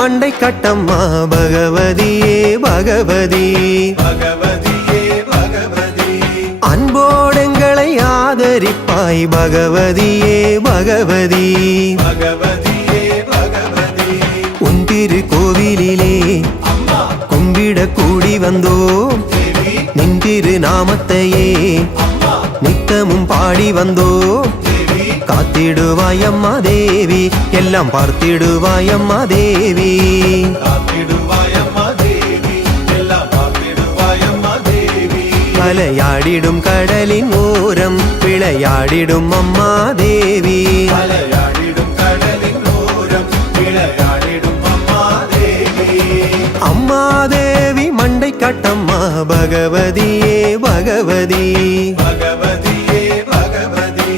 மண்டை கட்டம்மா பகவதியே பகவதி பகவதியே பகவதி அன்போடெங்களை ஆதரிப்பாய் பகவதியே பகவதி பகவதியே பகவதி உன் திரு கோவிலிலே அம்மா கும்பிட கூடி வந்தோம் தேவி நின் திரு நாமத்தையே அம்மா நித்தமும் பாடி வந்தோம் தேவி காத்திடுவாயம்மா தேவி எல்லாம் பார்த்திடுவாயம்மா தேவி காத்திடுவாயம்மா தேவி எல்லாம் காத்திடுவாயம்மா தேவி அலையாடிடும் கடலின் ஓரம் விளையாடிடும் அம்மா தேவி அலையாடிடும் கடலின் ஓரம் விளையாடிடும் அம்மா தேவி அம்மா தேவி மண்டை கட்டம்மா பகவதியே பகவதி பகவதியே பகவதி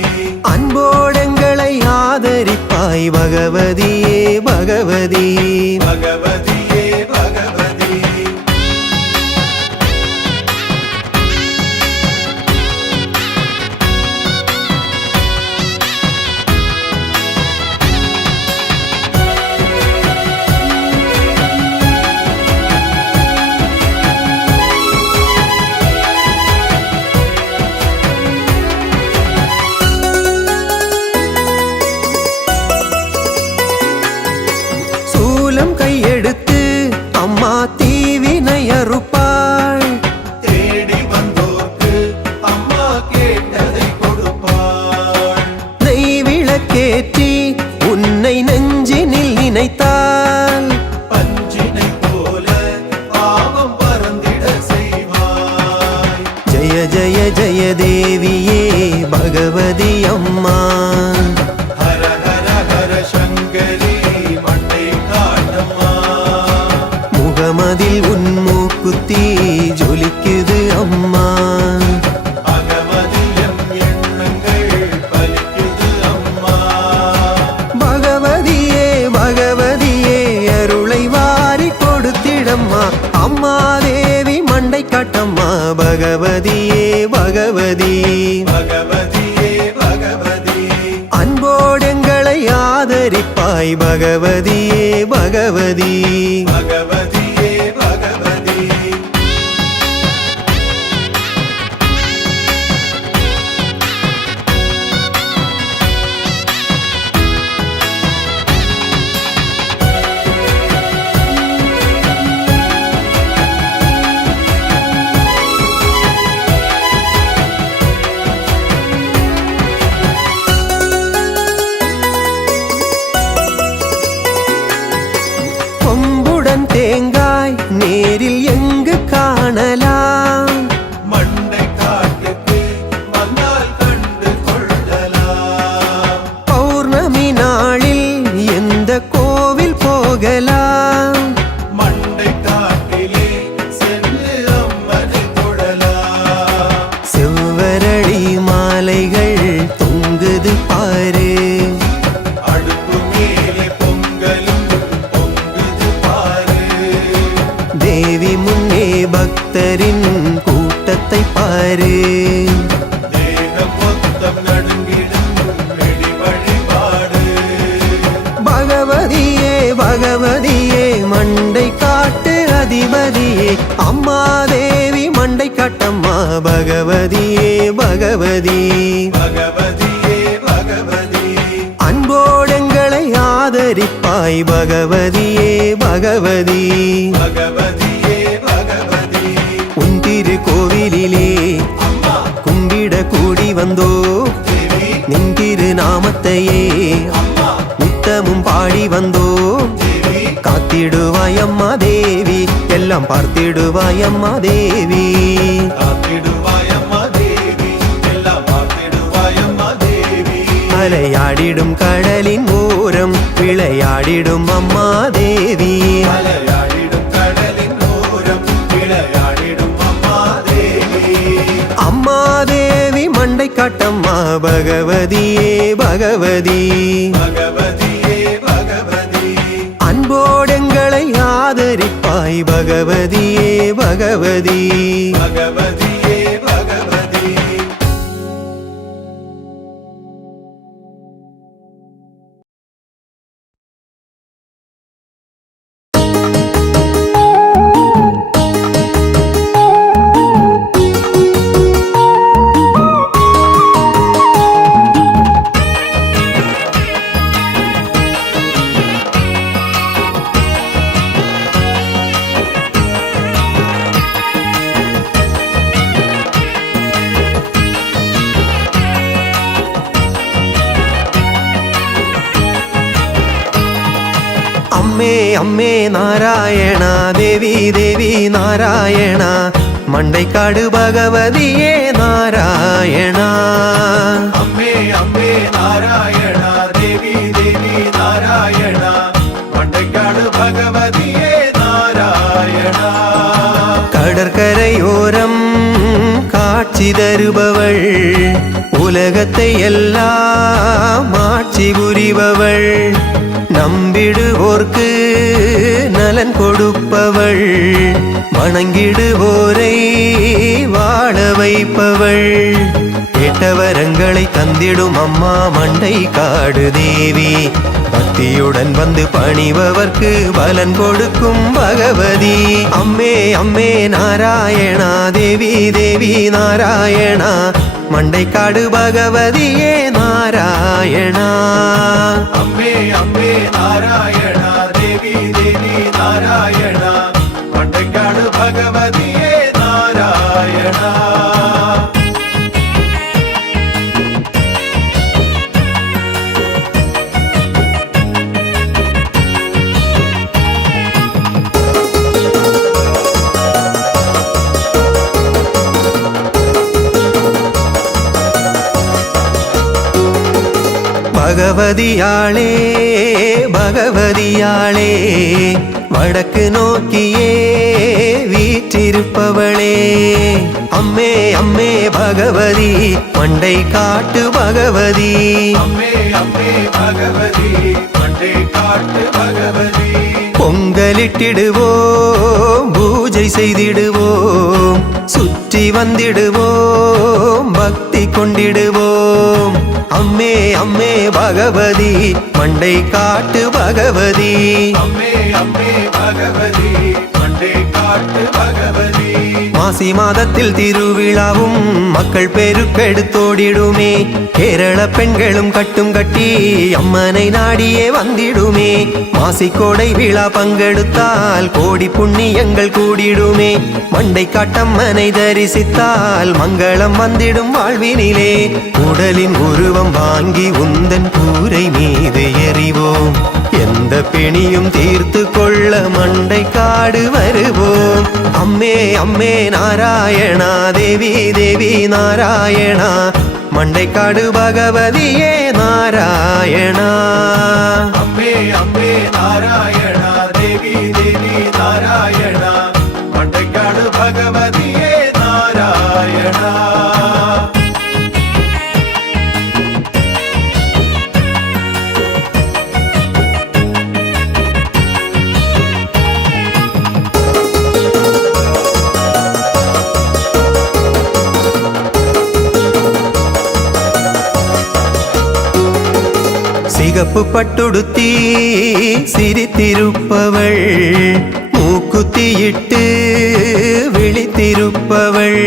அன்போடெங்களை ஆதரிப்பாய் பகவதியே பகவதி பகவதியே பகவதி சூலம் கையெடுத்து அம்மா தீவினை அறுப்பாள் தேடி வந்தோர்க்கு அம்மா கேட்டதை கொடுப்பாள் நெய் விளக்கேற்றி உன்னை நெஞ்சினில் நினைத்தால் பஞ்சினை போல பாவம் பறந்திட செய்வாய் ஜெய ஜெய ஜெய தேவியே பகவதி அம்மா ஹர ஹர ஹர சங்கரி மண்டை காட்டம்மா முகமதில் உன் மூக்குத்தி ஜொலிக்குது அம்மா பகவதில் எம் எண்ணங்கள் பலிக்குது அம்மா பகவதியே பகவதியே அருளை வாரி கொடுத்திடம்மா அம்மா தேவி மண்டை கட்டம்மா பகவதியே பகவதி பகவதியே பகவதி அன்போடெங்களை ஆதரிப்பாய் பகவதியே பகவதி பகவதியே பகவதி கொம்புடன் தேங்காய் நேரில் எங்கு காணலாம் மண்டை காட்டுக்கு வந்தால் கண்டு கொள்ளலாம் பௌர்ணமி நாளில் எந்த கோவில் போகலாம் மண்டை காட்டிலே சென்று அம்மனை தொழலாம் செவ்வரளி மாலைகள் தொங்குது பாரு அடுப்பு மேலே பொங்கலும் பொங்குது பாரு தேவி முன்னே பக்தரின் கூட்டத்தை பாரு தேகம் மொத்தம் நடுங்கிடும் வெடி வழிபாடு பகவதியே பகவதியே மண்டை காட்டு அதிபதியே அம்மா தேவி மண்டை காட்டம்மா பகவதியே பகவதி பகவதியே பகவதி அன்போடெங்களை ஆதரிப்பாய் பகவதியே பகவதி பகவதியே பகவதி உன் திரு கோவிலிலே அம்மா கும்பிட கூடி வந்தோ தேவி நின் திரு நாமத்தையே அம்மா நித்தமும் பாடி வந்தோ தேவி காத்திடுவாயம்மா தேவி எல்லாம் பார்த்திடுவாயம்மா தேவி காத்திடுவாயம்மா தேவி எல்லாம் பார்த்திடுவாயம்மா தேவி அலையாடிடும் கடலின் ஓரம் விளையாடிடும் அம்மா தேவி அலையாடிடும் கடலின் ஓரம் விளையாடிடும் அம்மா தேவி அம்மா தேவி மண்டை காட்டம்மா பகவதியே பகவதி பகவதியே பகவதி அன்போடெங்களை ஆதரிப்பாய் பகவதியே பகவதி பகவதியே பகவதி അമ്മേ അമ്മേ നാരായണ ദേവി ദേവി നാരായണ മണ്ടൈക്കാട് ഭഗവതിയേ നാരായണ അമ്മേ അമ്മേ നാരായണ ദേവി ദേവി നാരായണ മണ്ടക്കാട് ഭഗവതിയേ നാരായണ கடற்கரையோரம் காட்சி தருபவள் உலகத்தை எல்லாம் ஆட்சி புரிபவள் நம்பிடுவோர்க்கு நலன் கொடுப்பவள் வணங்கிடுவோரை வாழ வைப்பவள் கேட்டவரங்களை தந்திடும் அம்மா மண்டைக்காடு தேவி பக்தியுடன் வந்து பணிபவர்க்கு பலன் கொடுக்கும் பகவதி அம்மே அம்மே நாராயணா தேவி தேவி நாராயணா மண்டைக்காடு பகவதியே நாராயணா അമ്മേ അമ്മേ നാരായണ ദേവി ദേവി നാരായണ മണ്ടക്കാട് ഭഗവതിയേ നാരായണ பகவதியாளே பகவதியாளே வடக்கு நோக்கியே வீற்றிருப்பவளே அம்மே அம்மே பகவதி மண்டை காட்டு பகவதி അമ്മേ അമ്മേ ഭഗവതി മണ്ടക്കാട് ഭഗവതി பொங்கலிட்டிடுவோம் பூஜை செய்திடுவோம் சுற்றி வந்திடுவோம் பக்தி கொண்டிடுவோம் அம்மே அம்மே பகவதி மண்டை காட்டு பகவதி അമ്മേ അമ്മേ ഭഗവതി മണ്ടക്കാട് ഭഗവതി மாசி மாதத்தில் திருவிழாவும் மக்கள் பெருக்கெடுத்தோடிடுமே கேரள பெண்களும் கட்டும் கட்டி அம்மனை நாடியே வந்திடுமே மாசி கோடை விழா பங்கெடுத்தால் கோடி புண்ணியங்கள் கூடிடுமே மண்டை காட்டம்மனை தரிசித்தால் மங்களம் வந்திடும் வாழ்வினிலே உடலின் உருவம் வாங்கி உந்தன் கூரை மீது எறிவோம் எந்த பிணியும் தீர்த்து கொள்ள மண்டைக்காடு வருவோம் அம்மே அம்மே நாராயணா தேவி தேவி நாராயணா மண்டைக்காடு பகவதியே நாராயணா അമ്മേ അമ്മേ നാരായണ ദേവി ദേവി നാരായണ മണ്ടക്കാട് ഭഗവതിയേ നാരായണ சிகப்பு பட்டுடுத்தி சிரித்திருப்பவள் மூக்குத்தியிட்டு விழித்திருப்பவள்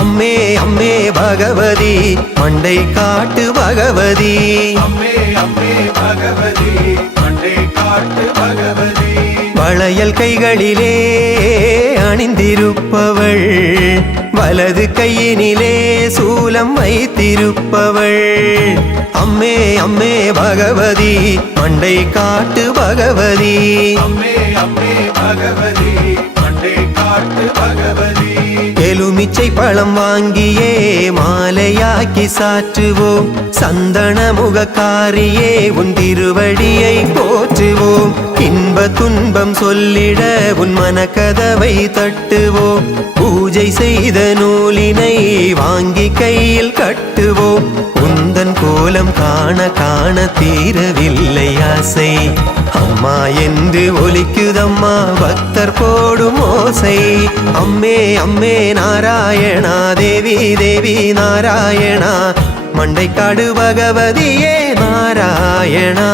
அம்மே அம்மே பகவதி மண்டை காட்டு பகவதி അമ്മേ അമ്മേ ഭഗവതി മണ്ടക്കാട് ഭഗവതി வளையல் கைகளிலே அணிந்திருப்பவள் வலது கையினிலே சூலம் வைத்திருப்பவள் அம்மே அம்மே பகவதி மண்டை காட்டு பகவதி അമ്മേ അമ്മേ ഭഗവതി മണ്ടക്കാട് ഭഗവതി எலுமிச்சை பழம் வாங்கியே மாலையாக்கி சாற்றுவோம் சந்தன முகக்காரியே உன் திருவடியை போற்றுவோம் இன்ப துன்பம் சொல்லிட உன் மனக்கதவை தட்டுவோம் பூஜை செய்த நூலினை வாங்கி கையில் கட்டுவோம் உந்தன் கோலம் காண காண தீரவில்லை ஆசை அம்மா என்று ஒலிக்குதம்மா பக்தர் போடும் ஓசை அம்மே அம்மே நாராயணா தேவி தேவி நாராயணா மண்டைக்காடு பகவதியே நாராயணா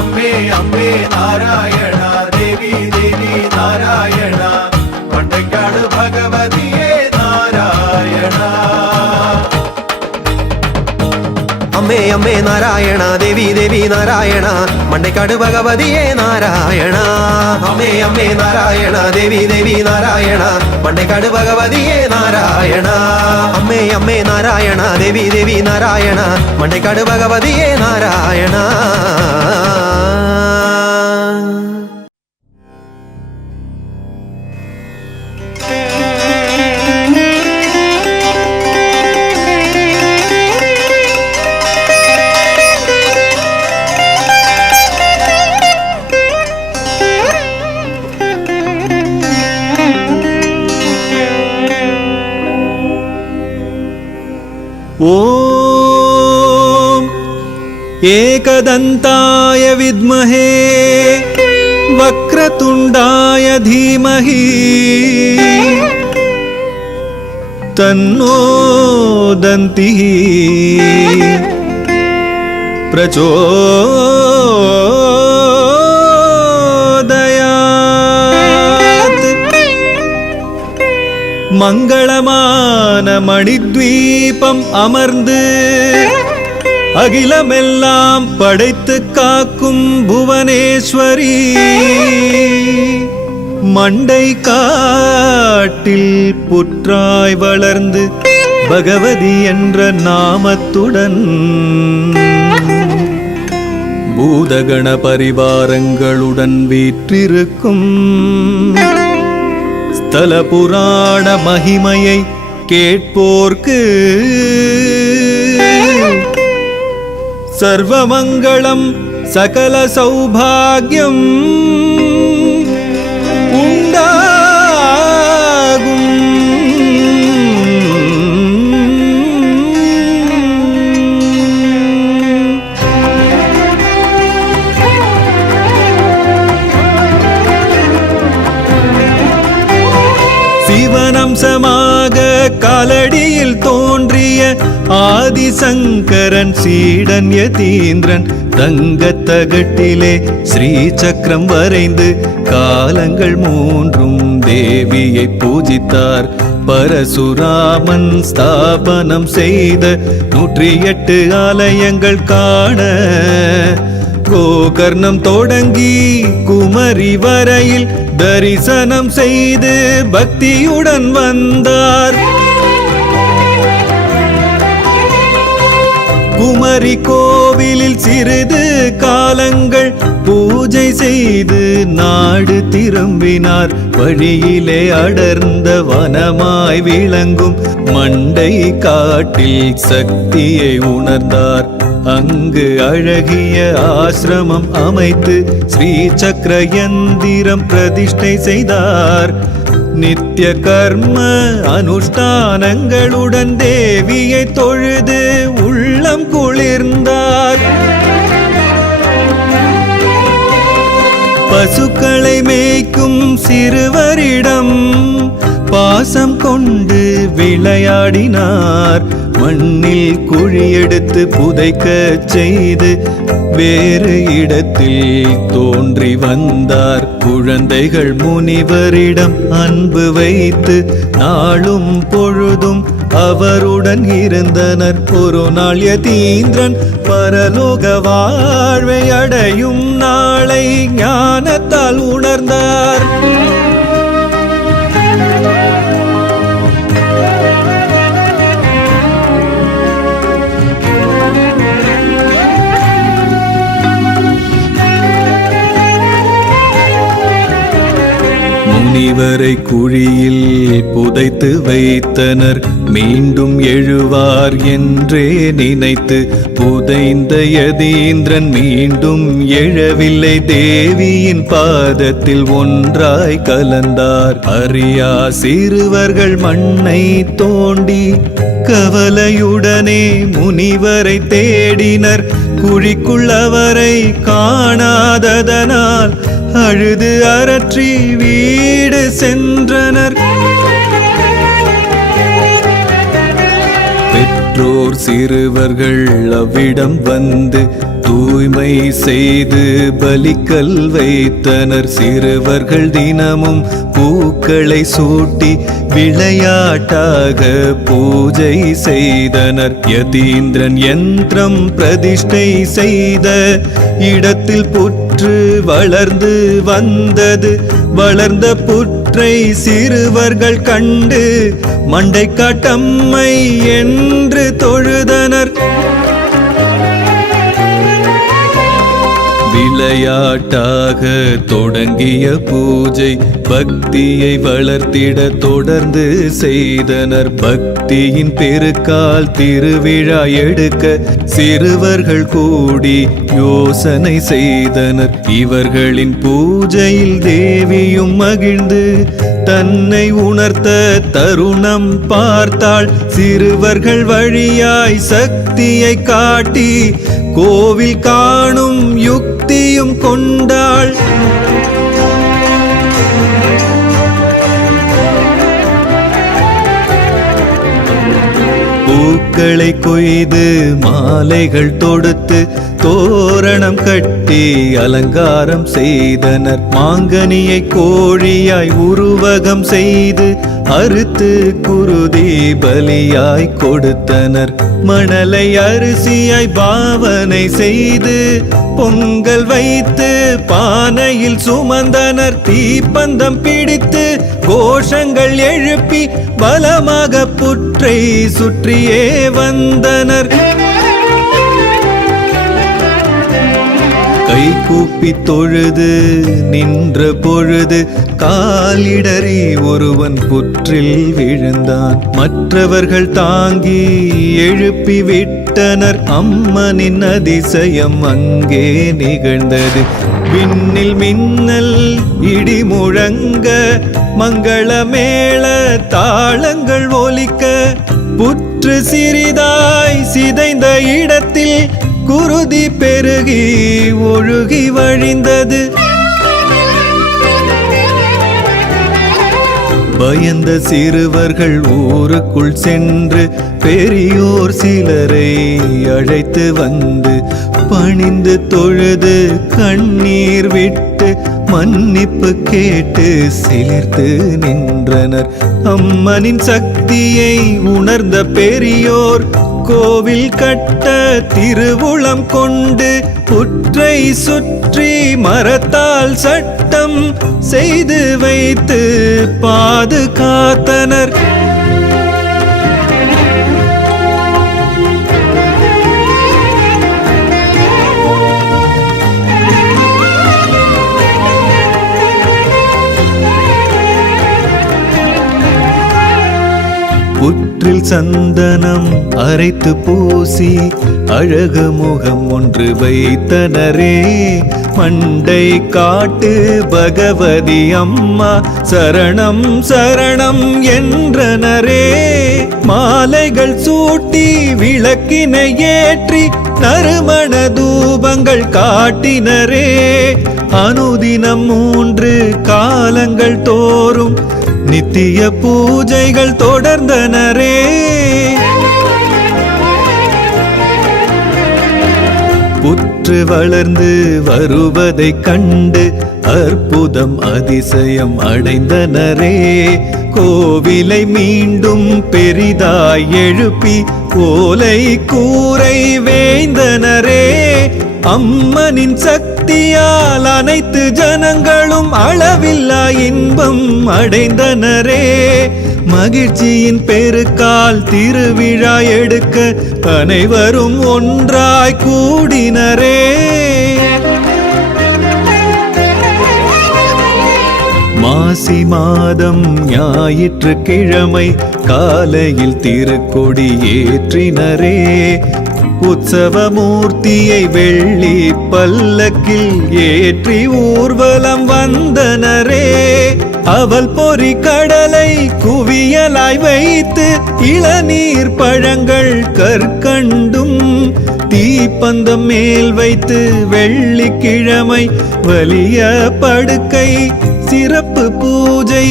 അമ്മേ അമ്മേ നാരായണ ദേവി ദേവി നാരായണ മണ്ടക്കാട് ഭഗവതിയേ നാരായണ அம்மே அம்மே நாராயணா தேவி தேவி நாராயணா மண்டைக்காடு பகவதியே நாராயணா அம்மே அம்மே நாராயணா தேவி தேவி நாராயணா மண்டைக்காடு பகவதியே நாராயணா அம்மே அம்மே நாராயணா தேவி தேவி நாராயணா மண்டைக்காடு பகவதியே நாராயணா ஓம் ஏகதந்தாய வித்மஹே வக்ரதுண்டாய தீமஹி தன்னோ தந்திஹ பிரச்சோதயாத். மங்களமான மணித்வீபம் அமர்ந்து அகிலமெல்லாம் படைத்து காக்கும் புவனேஸ்வரி, மண்டை காட்டில் புற்றாய் வளர்ந்து பகவதி என்ற நாமத்துடன் பூதகண பரிவாரங்களுடன் வீற்றிருக்கும் ஸ்தல புராண மகிமையை கேட்போர்க்கு சர்வமங்களம் சகல சௌபாகியம் உண்டாகும். சிவனம்சமாக காலடியில் தோன்றிய ஆதிசங்கரன் சீடன் யதீந்திரன் தங்கத்தகட்டிலே ஸ்ரீ சக்கரம் வரைந்து காலங்கள் மூன்றும் தேவியை பூஜித்தார். பரசுராமன் ஸ்தாபனம் செய்த 108 ஆலயங்கள் காண கோகர்ணம் தொடங்கி குமரி வரையில் தரிசனம் செய்து பக்தியுடன் வந்தார். குமரி கோவிலில் சிறிது காலங்கள் பூஜை செய்து நாடு திரும்பினார். வழியிலே அடர்ந்த வனமாய் விளங்கும் மண்டை காட்டில் சக்தியை உணர்ந்தார். அங்கு அழகிய ஆசிரமம் அமைத்து ஸ்ரீ சக்கர யந்திரம் பிரதிஷ்டை செய்தார். நித்திய கர்ம அனுஷ்டானங்களுடன் தேவியை தொழுது உள்ளம் குளிர்ந்தார். பசுக்களை மேய்க்கும் சிறுவரிடம் பாசம் கொண்டு விளையாடினார். மண்ணில் குழி எடுத்து புதைக்க செய்து வேறு இடத்தில் தோன்றி வந்தார். குழந்தைகள் முனிவரிடம் அன்பு வைத்து நாளும் பொழுதும் அவருடன் இருந்தனர். ஒரு நாள் யதீந்திரன் பரலோக வாழ்வை அடையும் நாளை ஞானத்தால் உணர்ந்தார். முனிவரை குழியில் புதைத்து வைத்தனர். மீண்டும் எழுவார் என்றே நினைத்து புதைந்த யதீந்திரன் மீண்டும் எழவில்லை. தேவியின் பாதத்தில் ஒன்றாய் கலந்தார். அறியா சிறுவர்கள் மண்ணை தோண்டி கவலையுடனே முனிவரை தேடினர். குழிக்குள் அவரை காணாததனால் அழுது அரற்றி வீடு சென்றனர். பெற்றோர் சிறுவர்கள் அவ்விடம் வந்து தூய்மை செய்து பலிக்கல் வைத்தனர். சிறுவர்கள் தினமும் பூக்களை சூட்டி விளையாட்டாக பூஜை செய்தனர். யதீந்திரன் யந்திரம் பிரதிஷ்டை செய்த இடத்தில் புற்று வளர்ந்து வந்தது. வளர்ந்த புற்றை சிறுவர்கள் கண்டு மண்டை காட்டம்மை என்று தொழுதனர். விளையாட்டாக தொடங்கிய பூஜை பக்தியை வளர்த்திட தொடர்ந்து செய்தனர். பக்தியின் பெருக்கால் திருவிழா எடுக்க சிறுவர்கள் கூடி யோசனை செய்தனர். இவர்களின் பூஜையில் தேவியும் மகிழ்ந்து தன்னை உணர்த்த தருணம் பார்த்தாள். சிறுவர்கள் வழியாய் சக்தியை காட்டி கோவில் காணும் யுக்தியும் கொண்டாள். பூக்களை கொய்து மாலைகள் தொடுத்து தோரணம் கட்டி அலங்காரம் செய்தனர். மாங்கனியை கோழியாய் உருவகம் செய்து அறுத்து குருதி பலியாய் கொடுத்தனர். மணலை அரிசியாய் பாவனை செய்து பொங்கல் வைத்து பானையில் சுமந்தனர். தீப்பந்தம் பிடித்து கோஷங்கள் எழுப்பி பலமாக புற்றை சுற்றியே வந்தனர். கை கூப்பி தொழுது நின்ற பொழுது காலிடறி ஒருவன் புற்றில் விழுந்தான். மற்றவர்கள் தாங்கி எழுப்பி விட்டனர். அம்மனின் அதிசயம் அங்கே நிகழ்ந்தது. விண்ணில் மின்னல் இடி முழங்க மங்களமேள தாளங்கள் ஒலிக்க புற்று சிறிதாய் சிதைந்த இடத்தில் குருதி பெருகி ஒழுகி வழிந்தது. பயந்த சிறுவர்கள் ஊருக்குள் சென்று பெரியோர் சிலரை அழைத்து வந்து பணிந்து தொழுது கண்ணீர் விட்டு மன்னிப்பு கேட்டு சிலிர்த்து நின்றனர். அம்மனின் சக்தியை உணர்ந்த பெரியோர் கோவில் கட்ட திருவுளம் கொண்டு புற்றை சுற்றி மரத்தால் சட்டம் செய்து வைத்து பாதுகாத்தனர். புற்றில் சந்தனம் அரைத்து பூசி அழகு முகம் ஒன்று வைத்தனரே. மண்டை காட்டு பகவதி அம்மா சரணம் சரணம் என்றனரே. மாலைகள் சூட்டி விளக்கினை ஏற்றி நறுமண தூபங்கள் காட்டினரே. அனுதினம் 3 காலங்கள் தோறும் நித்திய பூஜைகள் தொடர்ந்தனரே. புற்று வளர்ந்து வருவதைக் கண்டு அற்புதம் அதிசயம் அடைந்தனரே. கோவிலை மீண்டும் பெரிதாய் எழுப்பி ஓலை கூரை வேய்ந்தனரே. அம்மனின் சக்தியால் அனைத்து ஜனங்களும் அளவில்லா இன்பம் அடைந்தனரே. மகிழ்ச்சியின் பெருக்கால் திருவிழா எடுக்க அனைவரும் ஒன்றாய் கூடினரே. மாசி மாதம் ஞாயிற்றுக்கிழமை காலையில் திருக்கொடி ஏற்றினரே. உற்சவமூர்த்தியை வெள்ளி பல்லக்கில் ஏற்றி ஊர்வலம் வந்தனரே. அவள் பொறி கடலை குவியலாய் வைத்து இளநீர் பழங்கள் கற்கண்டும் தீப்பந்தம் மேல் வைத்து வெள்ளிக்கிழமை வலிய படுக்கை சிறப்பு பூஜை.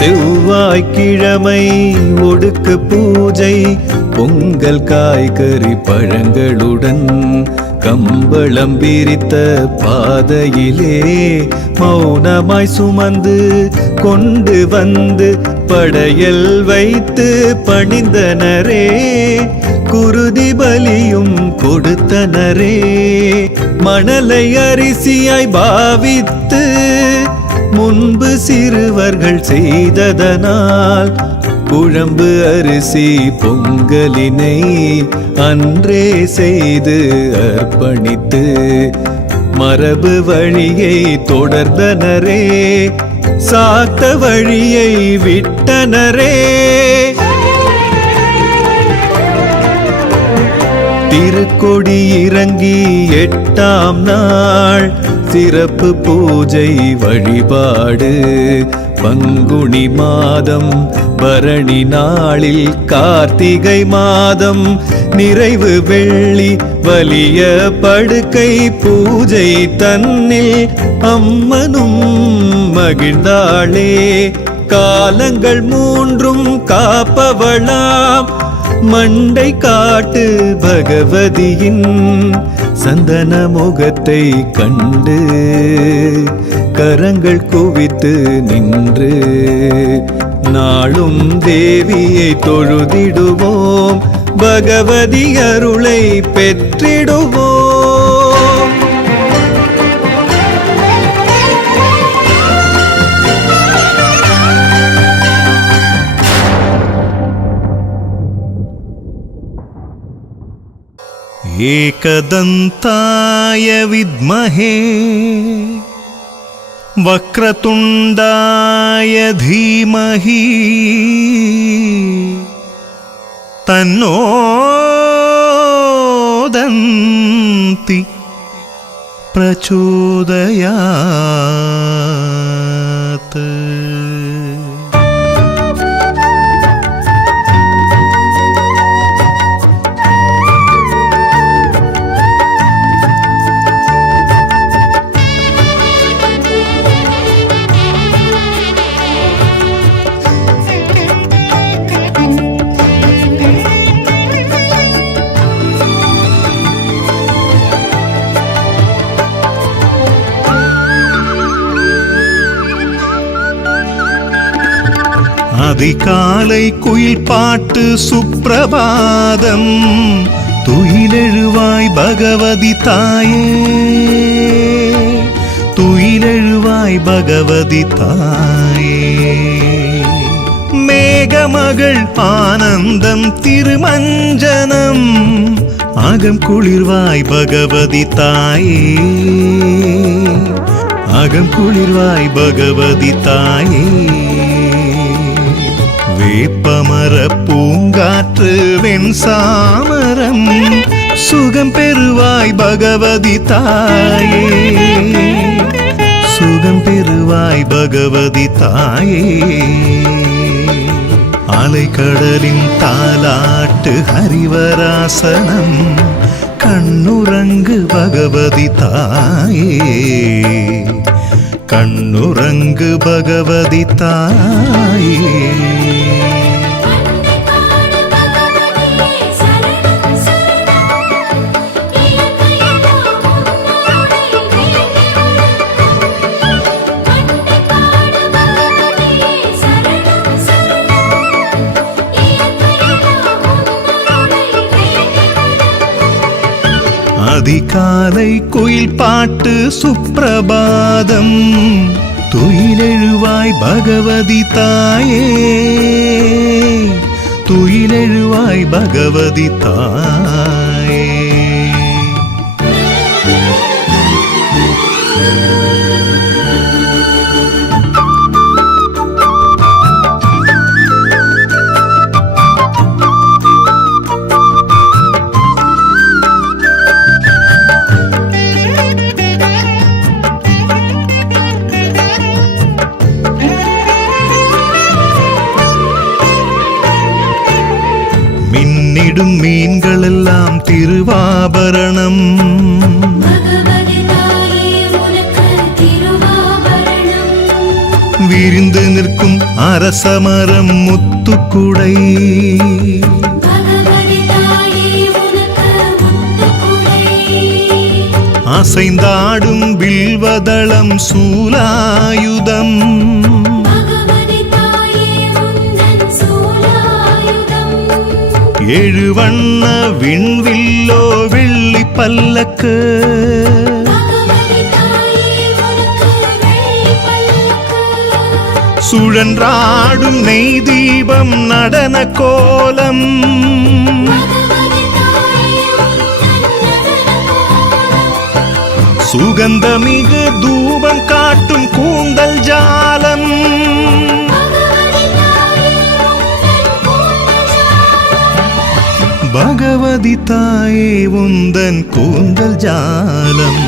செவ்வாய்க்கிழமை ஒடுக்கு பூஜை பொங்கல் காய்கறி பழங்களுடன் கம்பளம் விரித்த பாதையிலே மௌனமாய் சுமந்து கொண்டு வந்து படையல் வைத்து பணிந்தனரே. குருதி பலியும் கொடுத்தனரே. மணலை அரிசியாய் பாவித்து முன்பு சிறுவர்கள் செய்ததனால் குழம்பு அரிசி பொங்கலினை அன்றே செய்து அர்ப்பணித்து மரபு வழியை தொடர்ந்தனரே, சாத்த வழியை விட்டனரே. திருக்கொடி இறங்கி 8ஆம் நாள் சிறப்பு பூஜை வழிபாடு. பங்குனி மாதம் பரணி நாளில் கார்த்திகை மாதம் நிறைவு வெள்ளி வலிய படுக்கை பூஜை தன்னில் அம்மனும் மகிழ்ந்தாளே. காலங்கள் 3ம் காப்பவளாம் மண்டை காட்டு பகவதியின் சந்தன முகத்தை கண்டு கரங்கள் குவித்து நின்று நாளும் தேவியை தொழுதிடுவோம், பகவதி அருளை பெற்றிடுவோம். एकदन्ताय विद्महे वक्रतुण्डाय धीमहि तन्नो दन्ति प्रचोदयात्. அதிகாலை குயில் பாட்டு சுப்பிரபாதம், துயிலெழுவாய் பகவதி தாயே, துயிலெழுவாய் பகவதி தாயே. மேகமகள் ஆனந்தம் திருமஞ்சனம், அகம் குளிர்வாய் பகவதி தாயே, அகம் குளிர்வாய் பகவதி தாயே. வேப்பமர பூங்காற்று வெண்சாமரம், சுகம் பெறுவாய் பகவதி தாயே, சுகம் பெறுவாய் பகவதி தாயே. அலைக்கடலின் தாலாட்டு ஹரிவராசனம், கண்ணுறங்கு பகவதி தாயே, கண்ணுறங்கு பகவதி தாயே. அதிகாலை குயில் பாட்டு சுப்பிரபாதம், துயிலெழுவாய் பகவதி தாயே, துயிலெழுவாய் பகவதி தாயே. மின்னிடும் மீன்கள் எல்லாம் திருவாபரணம், விரிந்து நிற்கும் அரசமரம் முத்துக்குடை, அசைந்தாடும் வில்வதளம் சூலாயுதம், எழுவண்ண விண்வில்லோ வெள்ளி பல்லக்கு, சுழன்றாடும் நெய் தீபம் நடன கோலம் சுகந்தமிகு தூபம் காட்டும் கூந்தல் ஜாலம் பகவதி தாயே உந்தன் கூந்தல் ஜாலம்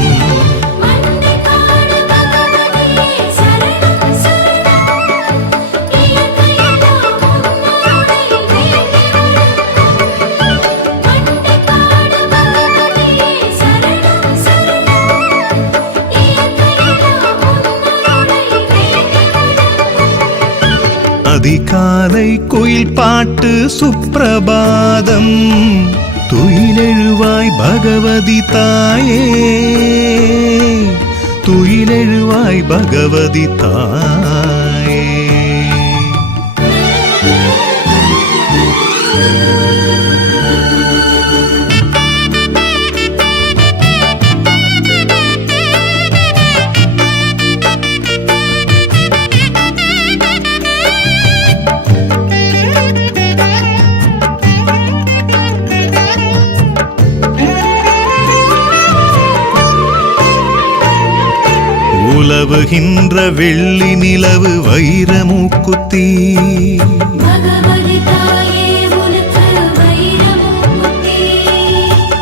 அதிகாலை குயில் பாட்டு சுப்பிரபாதம் துயிலெழுவாய் பகவதி தாயே துயிலெழுவாய் பகவதி தாயே உலவுகின்ற வெள்ளி நிலவு வைரமூக்குத்தி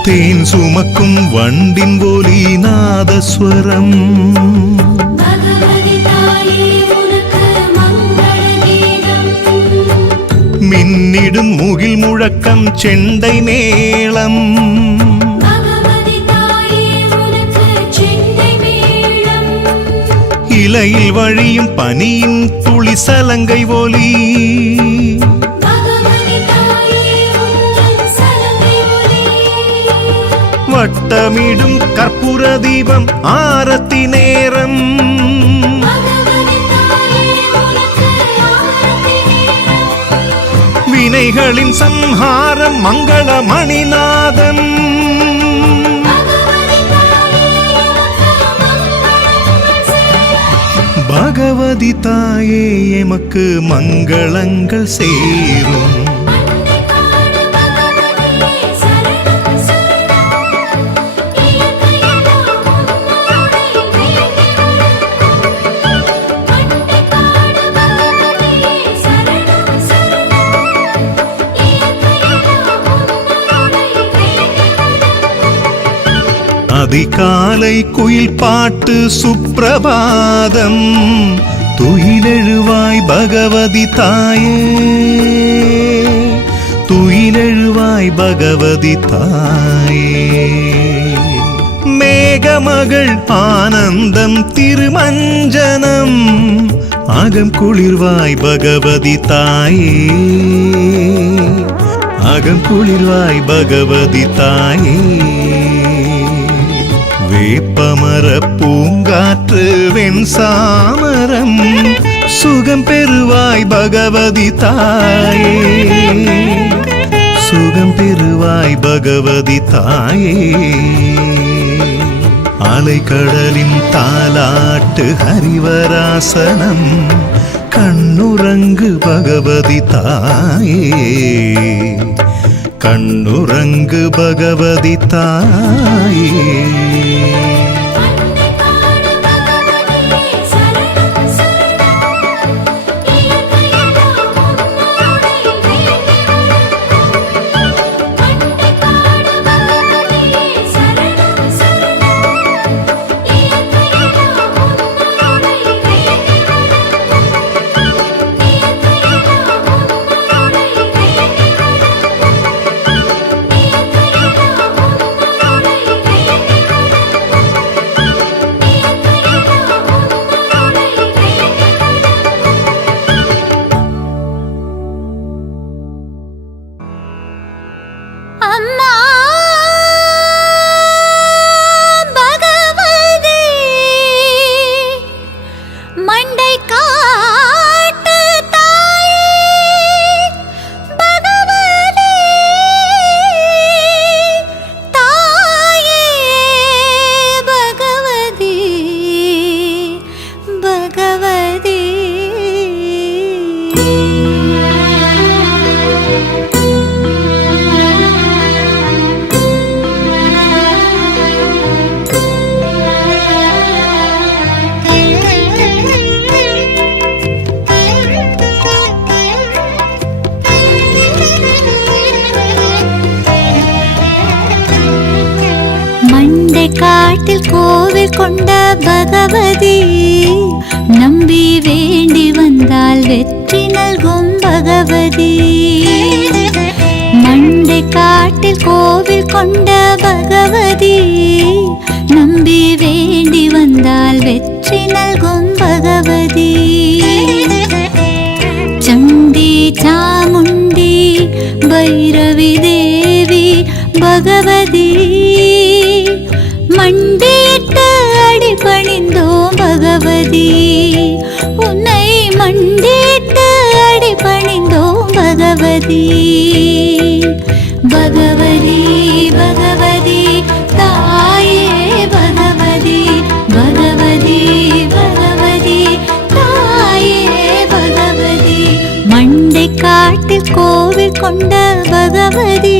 தேன் சுமக்கும் வண்டின் ஒலி நாதஸ்வரம் மின்னிடும் முகில் முழக்கம் செண்டை மேளம் இலையில் வழியும் பனியின் துளி சலங்கை ஒலி வட்டமிடும் கற்பூர தீபம் ஆரத்தி நேரம் வினைகளின் சம்ஹாரம் மங்கள மணிநாதம் பகவதி தாயே எமக்கு மங்களங்கள் சேரும் அதிகாலை குயில் பாட்டு சுப்பிரபாதம் துயிலெழுவாய் பகவதி தாயே துயிலெழுவாய் பகவதி தாயே மேகமகள் ஆனந்தம் திருமஞ்சனம் அகம் குளிர்வாய் பகவதி தாயே அகம் குளிர்வாய் பகவதி தாயே வேப்பமர பூங்காற்று வெண்சாமரம் சுகம் பெறுவாய் பகவதி தாயே சுகம் பெறுவாய் பகவதி தாயே அலைக்கடலின் தாலாட்டு ஹரிவராசனம் கண்ணுறங்கு பகவதி தாயே கண்ணுறங்கு பகவதி தாயே கொண்ட பகவதி நம்பி வேண்டி வந்தால் வெற்றி நல்கும் பகவதி மண்டை காட்டில் கோவில் கொண்ட பகவதி நம்பி வேண்டி வந்தால் வெற்றி நல்கும் பகவதி சண்டி சாமுண்டி பைரவி தேவி பகவதி மண்டியிட்டு அடி பணிந்தோம் பகவதி உன்னை மண்டியிட்டு அடி பணிந்தோம் பகவதி பகவதி பகவதி தாயே பகவதி பகவதி பகவதி தாயே பகவதி மண்டை காட்டில் கோவில் கொண்ட பகவதி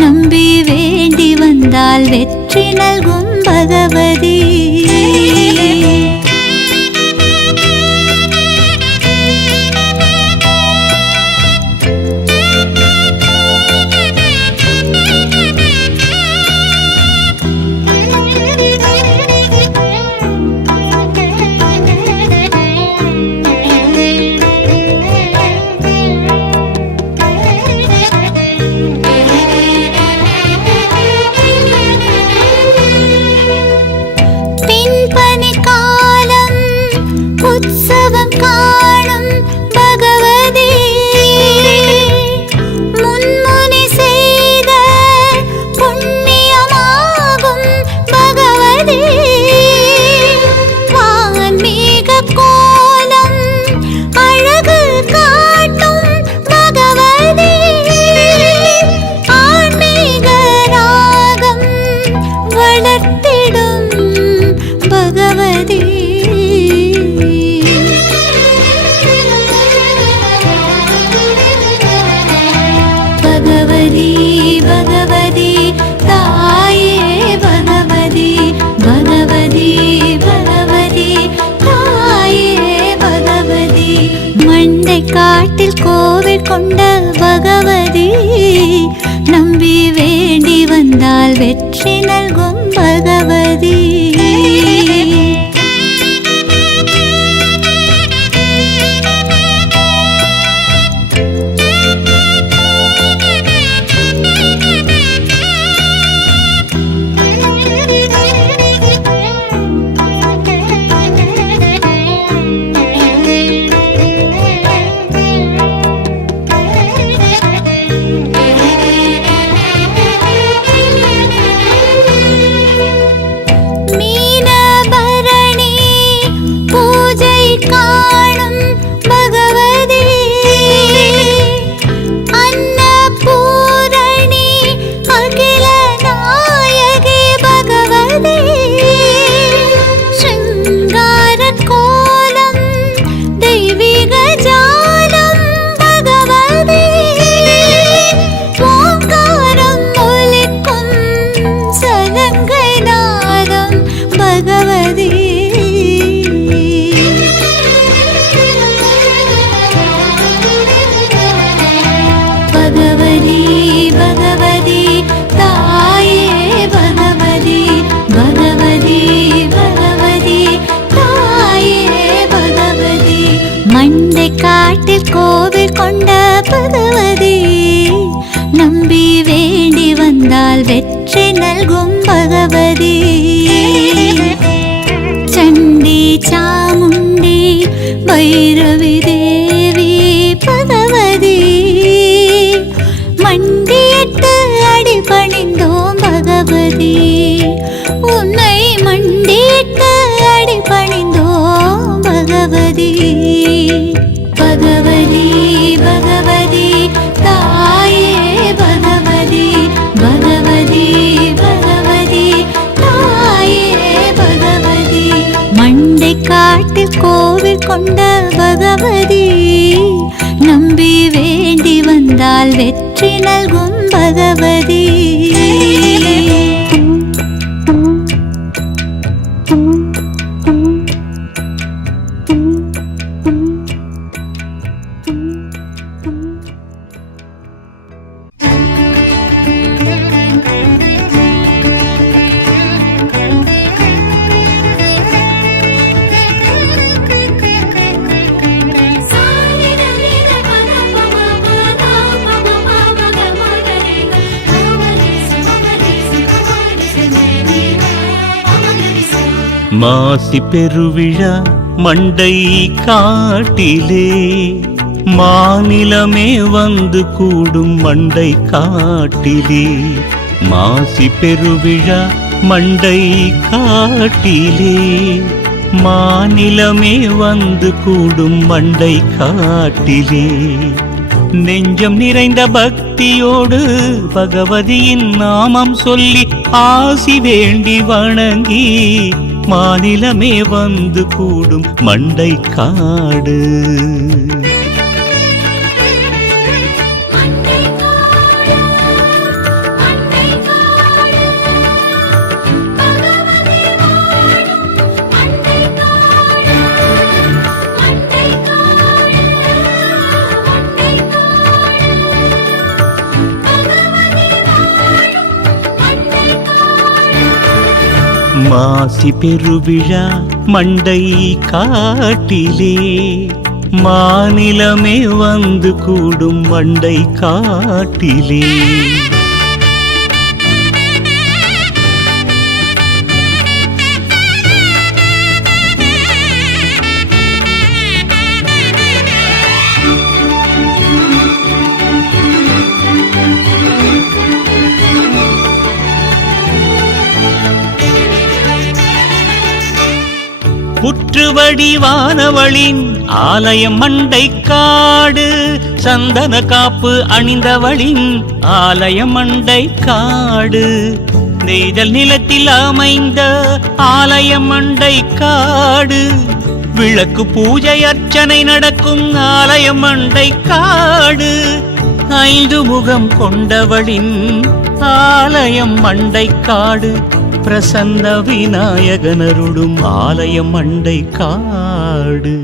நம்பி வேண்டி வந்தால் வெற்றி நல்கும் பகவதி உற்சவம் காணும் பகவதி முன்முனி செய்த புண்ணியமாகும் பகவதி வான்மீக கோலம் அழகு காட்டும் பகவதி ஆன்மீக ராகம் வளர்த்திடும் பகவதி பகவதி பகவதி தாயே பகவதி பகவதி பகவதி தாயே பகவதி மண்டை காட்டில் கோவில் கொண்ட பகவதி நம்பி வேண்டி வந்தால் வெற்றி நல்கும் பகவதி காட்டில் கோவில் கொண்ட பகவதி நம்பி வேண்டி வந்தால் வெற்றி நல்கும் பகவதி சண்டி சாமுண்டி பைரவி தேவி பகவதி மண்டியிட்டு அடி பணிந்தோம் பகவதி உன்னை மண்டியிட்டு அடி பணிந்தோம் பகவதி பகவதி பகவதி தாயே பகவதி பகவதி பகவதி தாயே பகவதி மண்டை காட்டில் கோவில் கொண்ட பகவதி நம்பி வேண்டி வந்தால் வெற்றி நல்கும் பகவதி மாசி பெருவிழா மண்டை காட்டிலே மாநிலமே வந்து கூடும் மண்டை காட்டிலே. மாசி பெருவிழா மண்டை காட்டிலே மாநிலமே வந்து கூடும் மண்டை காட்டிலே. நெஞ்சம் நிறைந்த பக்தியோடு பகவதியின் நாமம் சொல்லி ஆசி வேண்டி வணங்கி மாநிலமே வந்து கூடும் மண்டை காடு. மாசி பெருவிழா மண்டை காட்டிலே மாநிலமே வந்து கூடும் மண்டை காட்டிலே. புற்றுவடிவானவளின் ஆலயம் மண்டை காடு. சந்தன காப்பு அணிந்தவளின் ஆலயம் மண்டை காடு. நெய்தல் நிலத்தில் அமைந்த ஆலயம் மண்டை காடு. விளக்கு பூஜை அர்ச்சனை நடக்கும் ஆலயம் மண்டை காடு. 5 முகம் கொண்டவளின் ஆலயம் மண்டை காடு. பிரசன்ன விநாயகனருடும் ஆலயம் மண்டை காடு.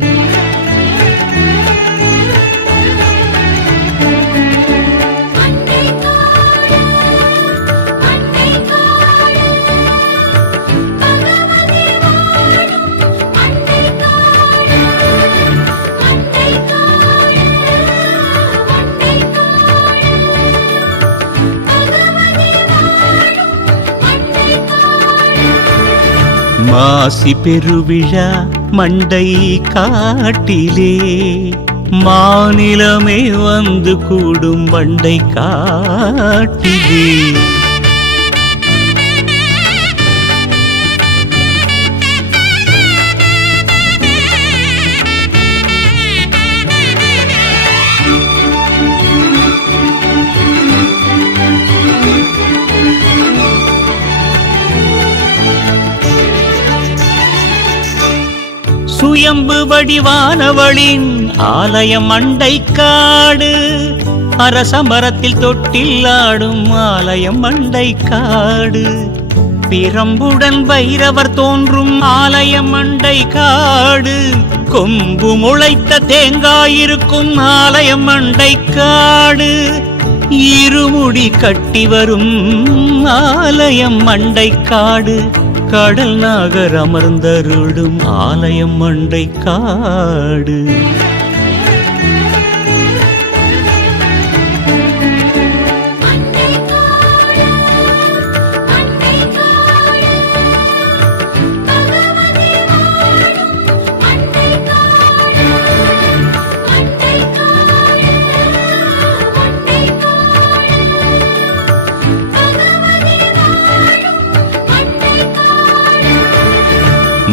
மாசி பெருவிழா மண்டை காட்டிலே மாநிலமே வந்து கூடும் மண்டை காட்டிலே. சுயம்பு வடிவானவளின் ஆலயம் மண்டை காடு. அரச மரத்தில் தொட்டில் ஆடும் ஆலயம் மண்டை காடு. பிரம்புடன் பைரவர் தோன்றும் ஆலயம் மண்டை காடு. கொம்பு முளைத்த தேங்காய் இருக்கும் ஆலயம் மண்டை காடு. இருமுடி கட்டி வரும் ஆலயம் மண்டை காடு. கடல் நாகர் அமர்ந்தருளும் ஆலயம் மண்டை காடு.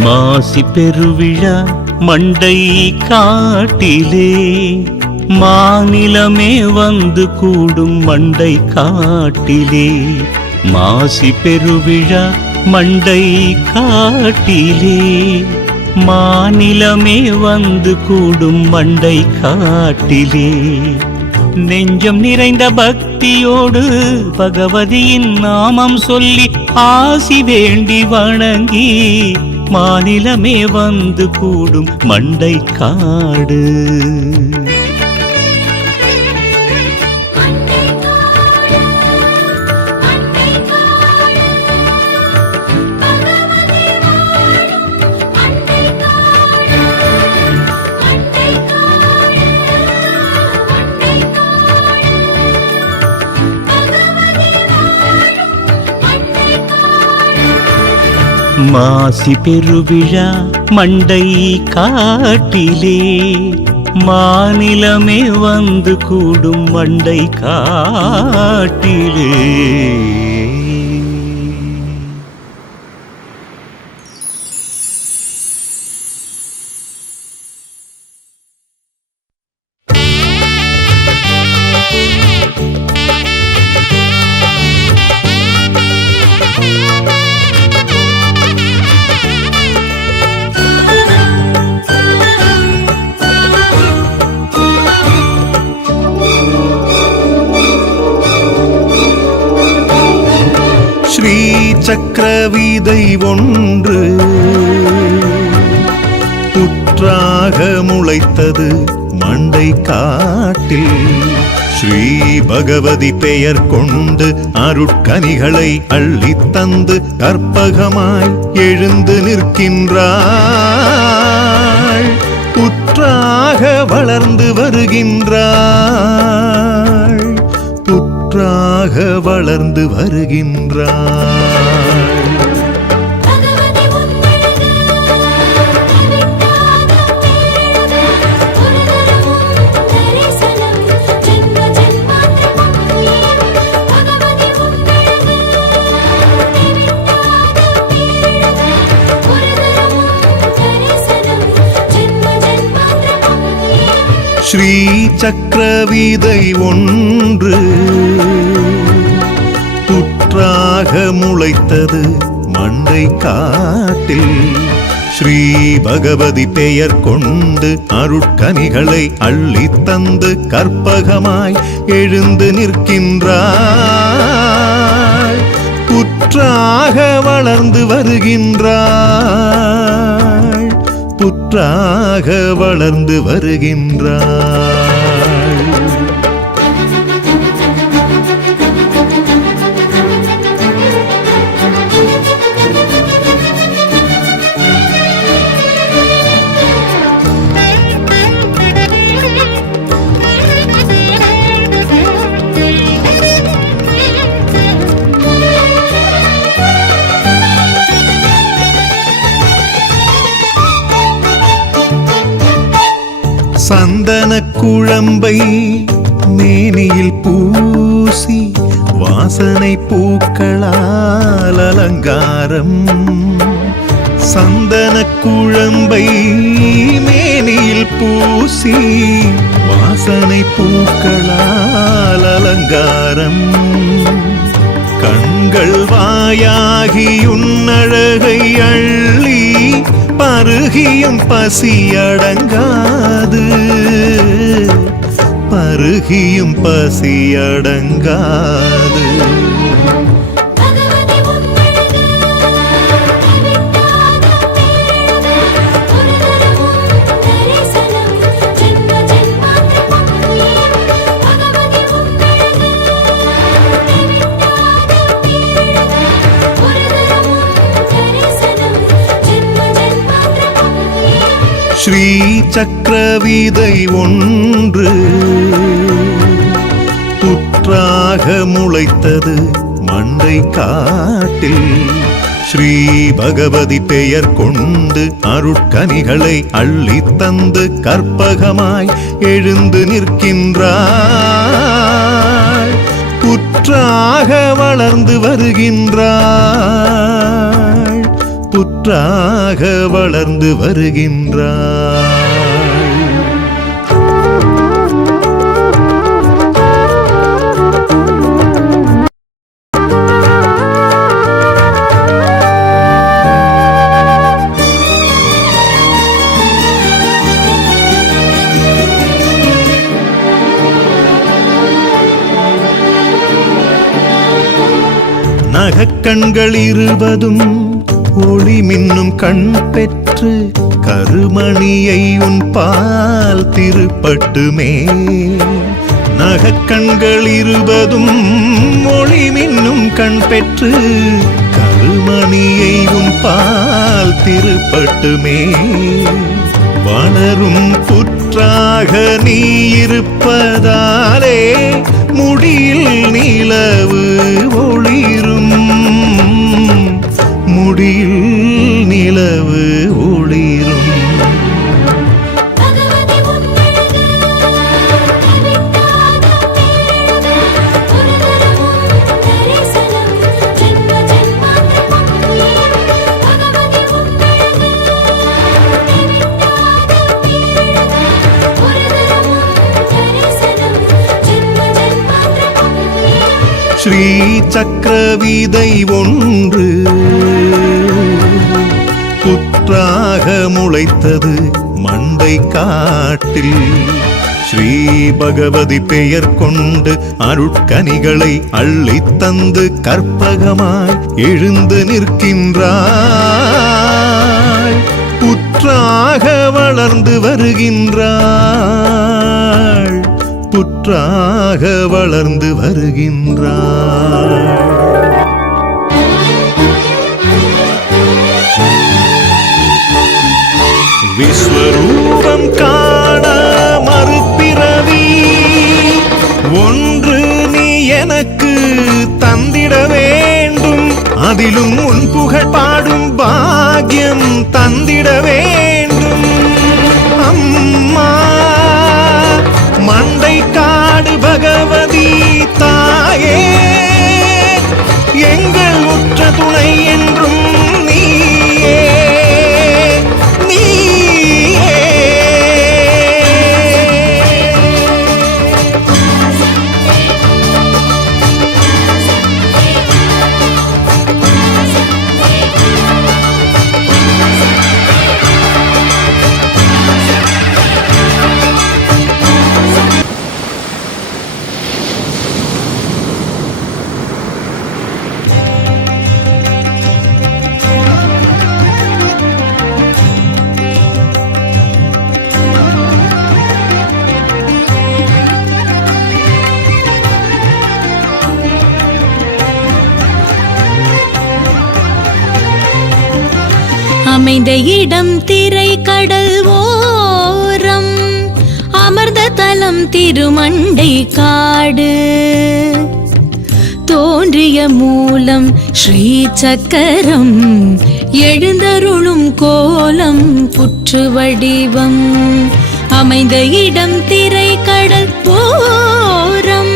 மாசி பெருவிழா மண்டை காட்டிலே மாநிலமே வந்து கூடும் மண்டை காட்டிலே. மாசி பெருவிழா மண்டை காட்டிலே மாநிலமே வந்து கூடும் மண்டை காட்டிலே. நெஞ்சம் நிறைந்த பக்தியோடு பகவதியின் நாமம் சொல்லி ஆசி வேண்டி வணங்கி மாநிலமே வந்து கூடும் மண்டை காடு. மாசி பெருவிழா மண்டை காட்டிலே மாநிலமே வந்து கூடும் மண்டை காட்டிலே. ஸ்ரீ சக்கரவீதை ஒன்று புற்றாக முளைத்தது மண்டை காட்டில். ஸ்ரீ பகவதி பெயர் கொண்டு அருட்கனிகளை அள்ளித் தந்து கற்பகமாய் எழுந்து நிற்கின்றாள். புற்றாக வளர்ந்து வருகின்றாள். புற்றாக வளர்ந்து வருகின்றாள். ஸ்ரீ சக்கரவீதை ஒன்று புற்றாக முளைத்தது மண்டை காட்டில். ஸ்ரீ பகவதி பெயர் கொண்டு அருட்கனிகளை அள்ளித் தந்து கற்பகமாய் எழுந்து நிற்கின்றாள். புற்றாக வளர்ந்து வருகின்றாள். புற்றாக வளர்ந்து வருகின்றாள். சந்தன குழம்பை மேனியில் பூசி வாசனை பூக்களால் அலங்காரம். சந்தன குழம்பை மேனியில் பூசி வாசனை பூக்களால் அலங்காரம். கண்கள் வாயாகி உன்னழகை அள்ளி பருகியும் பசியடங்காது. பருகியும் பசியடங்காது. ஸ்ரீ சக்கரவீதை ஒன்று புற்றாக முளைத்தது மண்டை காட்டில். ஸ்ரீ பகவதி பெயர் கொண்டு அருட்கனிகளை அள்ளித் தந்து கற்பகமாய் எழுந்து நிற்கின்றாள். புற்றாக வளர்ந்து வருகின்றாள். புற்றாக வளர்ந்து வருகின்றாள். நகக்கண்கள் இருபதும் ஒளி மின்னும் கண் பெற்று கருமணியை உன் பால் திருப்பட்டுமே. நகக்கண்கள் இருபதும் ஒளி மின்னும் கண் பெற்று கருமணியை உன் பால் திருப்பட்டுமே. வளரும் புற்றாக நீ இருப்பதாலே முடியில் நிலவு ஒளிரும். முடியில் சக்கரவீதை ஒன்று புற்றாக முளைத்தது மண்டை காட்டில். ஸ்ரீ பகவதி பெயர் கொண்டு அருட்கனிகளை அள்ளித் தந்து கற்பகமாய் எழுந்து நிற்கின்றாள். புற்றாக வளர்ந்து வருகின்றாள். புற்றாக வளர்ந்து வருகின்றாள். விஸ்வரூபம் காண மறுபிறவி ஒன்று நீ எனக்கு தந்திட வேண்டும். அதிலும் உன் புகழ் பாடும் பாக்கியம் தந்திட வேண்டும். அம்மா மண்டை காடு பகவதி தாயே, எங்கள் உற்ற துணை என்றும் நீயே. அமைந்த இடம் திரை கடல் ஓரம், அமர்ந்த தலம் திருமண்டை காடு. தோன்றிய மூலம் ஸ்ரீ சக்கரம், எழுந்தருளும் கோலம் புற்று வடிவம். அமைந்த இடம் திரை கடல் ஓரம்,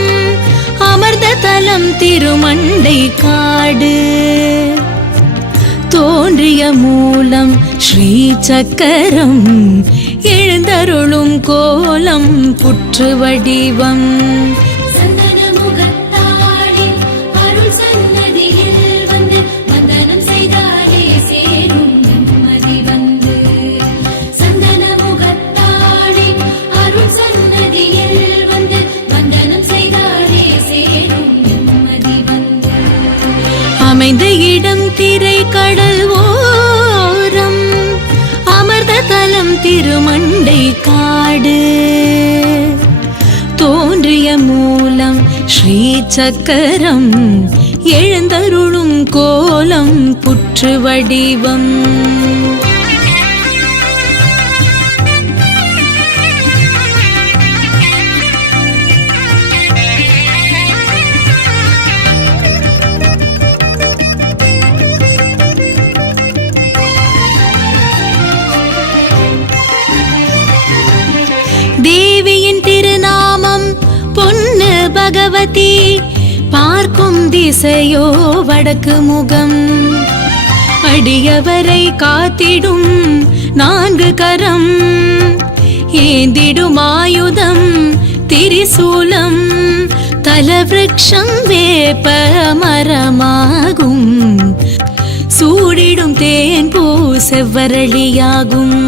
அமர்ந்த தலம் திருமண்டை காடு. தோன்றிய மூலம் ஸ்ரீ சக்கரம், எழுந்தருளும் கோலம் புற்று வடிவம். அமைந்த இடம் திரை கடல் ஓரம், அமர்ந்த தலம் திருமண்டை காடு. தோன்றிய மூலம் ஸ்ரீ சக்கரம், எழுந்தருளும் கோலம் புற்று வடிவம். தேவியின் திருநாமம் பொன்னு பகவதி, பார்க்கும் திசையோ வடக்கு முகம். அடியவரை காத்திடும் 4 கரம், ஏந்திடும் ஆயுதம் திரிசூலம். தலவிருட்சம் வேப்ப மரமாகும், சூடிடும் தேன் பூ செவ்வரளியாகும்.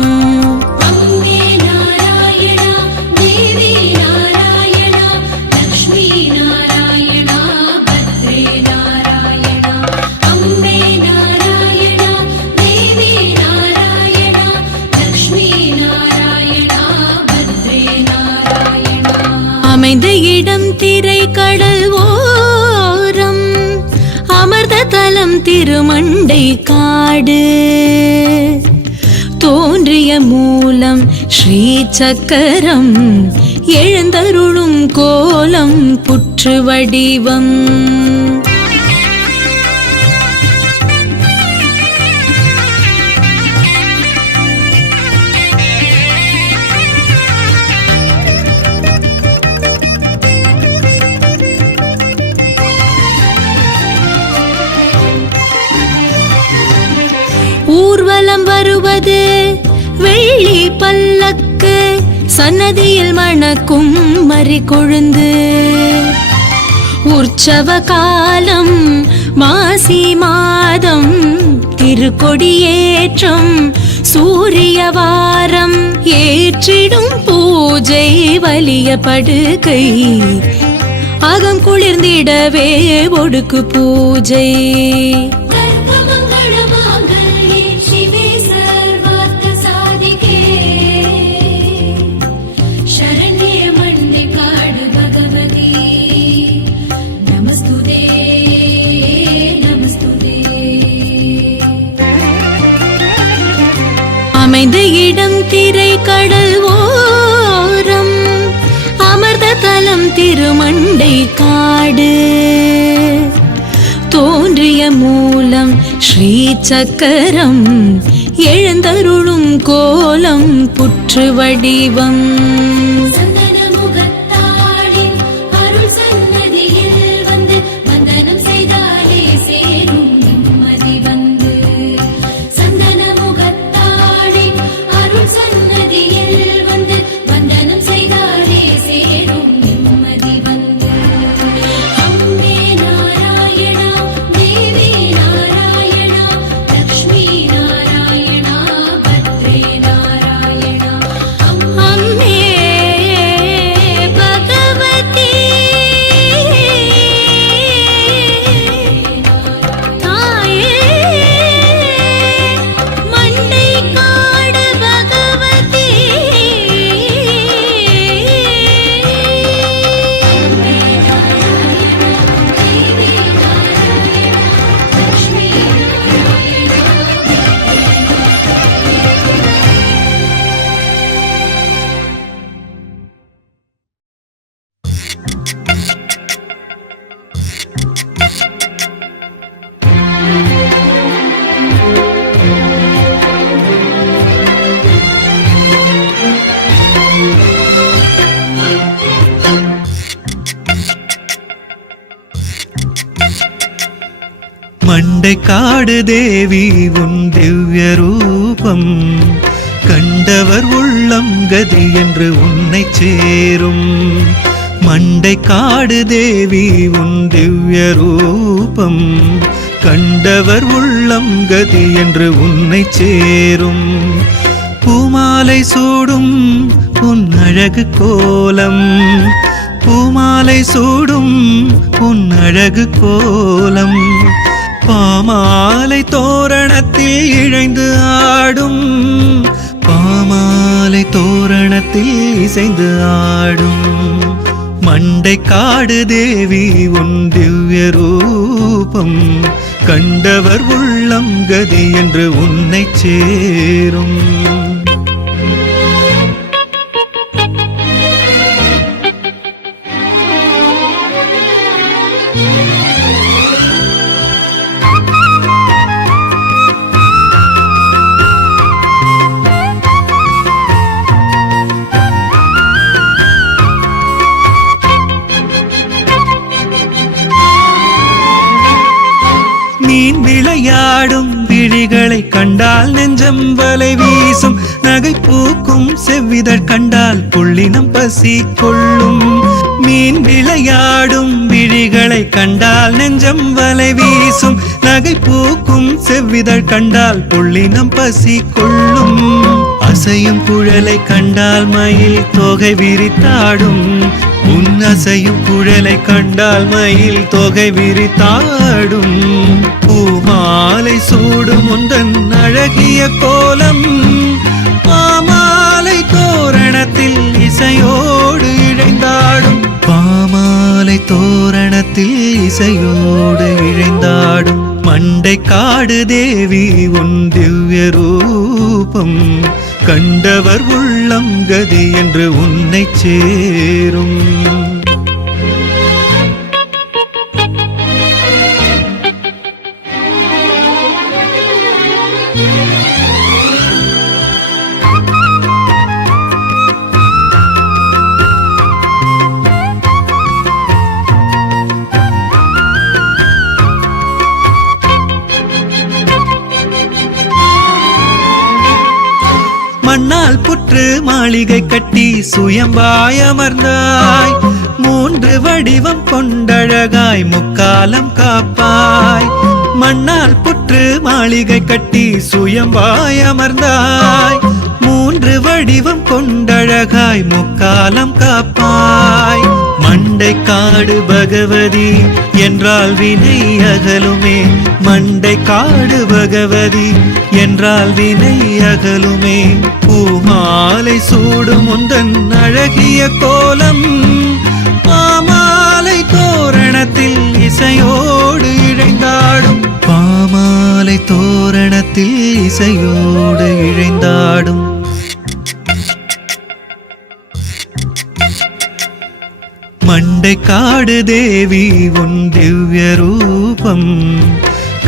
அமைந்த இடம் திரை கடல் ஓரம், அமர்ந்த தலம் திருமண்டை காடு. தோன்றிய மூலம் ஸ்ரீ சக்கரம், எழுந்தருளும் கோலம் புற்று வடிவம். ஊர்வலம் வருவது வெள்ளி பல்லக்கு, சன்னதியில் மணக்கும் மறி கொழுந்து. உற்சவ காலம் மாசி மாதம் திருக்கொடியேற்றம் சூரிய வாரம் ஏற்றிடும் பூஜை வலிய படுக்கை அகம் குளிர்ந்திடவே ஒடுக்கு பூஜை அமைந்த இடம் திரை கடல் ஓரம் அமர்ந்த தலம் திருமண்டை காடு தோன்றிய மூலம் ஸ்ரீ சக்கரம் எழுந்தருளும் கோலம் புற்று வடிவம் மண்டை காடு தேவி உன் திவ்ய ரூபம் கண்டவர் உள்ளம் கதி என்று உன்னை சேரும். மண்டை காடு தேவி உன் திவ்ய ரூபம் கண்டவர் உள்ளம் கதி என்று உன்னை சேரும். பூமாலை சூடும் உன் அழகு கோலம், பூமாலை சூடும் உன் அழகு கோலம், பாமாலை தோரணத்தில் இழைந்து ஆடும், பாமாலை தோரணத்தில் இசைந்து ஆடும். மண்டை காடு தேவி உன் திவ்ய ரூபம் கண்டவர் உள்ளம் கதி என்று உன்னை சேரும். மீன் விளையாடும் விழிகளை கண்டால் நெஞ்சம் வலை வீசும், நகை பூக்கும் செவ்விதழ் கண்டால் புள்ளினம் பசி கொள்ளும். மீன் விளையாடும் விழிகளை கண்டால் நெஞ்சம் வலை வீசும், நகை பூக்கும் செவ்விதழ் கண்டால் புள்ளினம் பசி கொள்ளும். அசையும் குழலை கண்டால் மயில் தொகை விரித்தாடும், உன் அசையும் குழலை கண்டால் மயில் தொகை விரித்தாடும். பூமாலை சூடும் உந்தன் அழகிய கோலம், பாமாலை தோரணத்தில் இசையோடு இழைந்தாடும், பாமாலை தோரணத்தில் இசையோடு இழைந்தாடும். மண்டை காடு தேவி உன் திவ்ய ரூபம் கண்டவர் உள்ளம் கதி என்று உன்னை சேரும். மண்ணால் புற்று மாளிகை கட்டி சுயம்பாய் அமர்ந்தாய். 3 வடிவம் கொண்டழகாய் முக்காலம் காப்பாய். மண்ணால் புற்று மாளிகை கட்டி சுயம்பாய் அமர்ந்தாய். 3 வடிவம் கொண்டழகாய் முக்காலம் காப்பாய். மண்டைக்காடு பகவதி என்றால் வினை அகலுமே. மண்டைக்காடு பகவதி என்றால் வினை அகலுமே. பூமாலை சூடும் உந்தன் அழகிய கோலம் பாமாலை தோரணத்தில் இசையோடு இழைந்தாடும். பாமாலை தோரணத்தில் இசையோடு இழைந்தாடும். மண்டைக்காடு தேவி உன் திவ்ய ரூபம்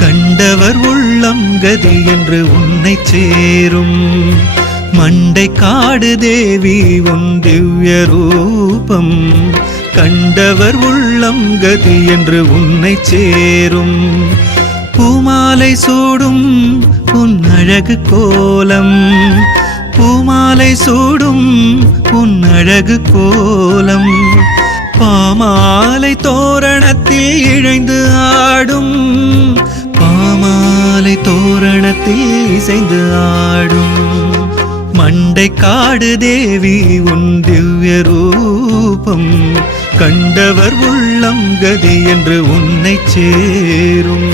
கண்டவர் உள்ளம் கதி என்று உன்னை சேரும். மண்டைக்காடு தேவி உன் திவ்ய ரூபம் கண்டவர் உள்ளம் கதி என்று உன்னை சேரும். பூமாலை சூடும் உன் அழகு கோலம் பூமாலை சூடும் உன் அழகு கோலம் பாமாலை தோரணத்தில் இழைந்து ஆடும். பாமாலை தோரணத்தில் இசைந்து ஆடும். மண்டைக்காடு தேவி உன் திவ்ய ரூபம் கண்டவர் உள்ளம் கதி என்று உன்னை சேரும்.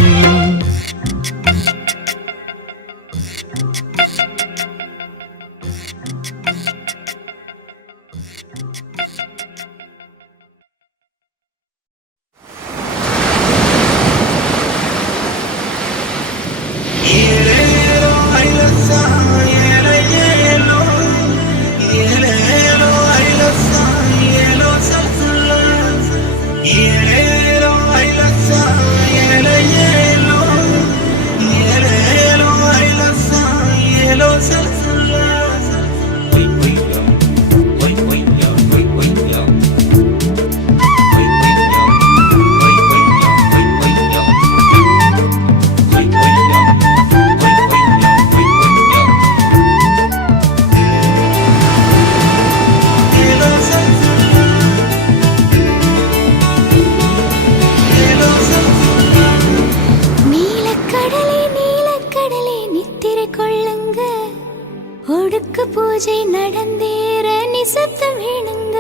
பூஜை நடந்தேற நிசப்தம் வேணுங்க.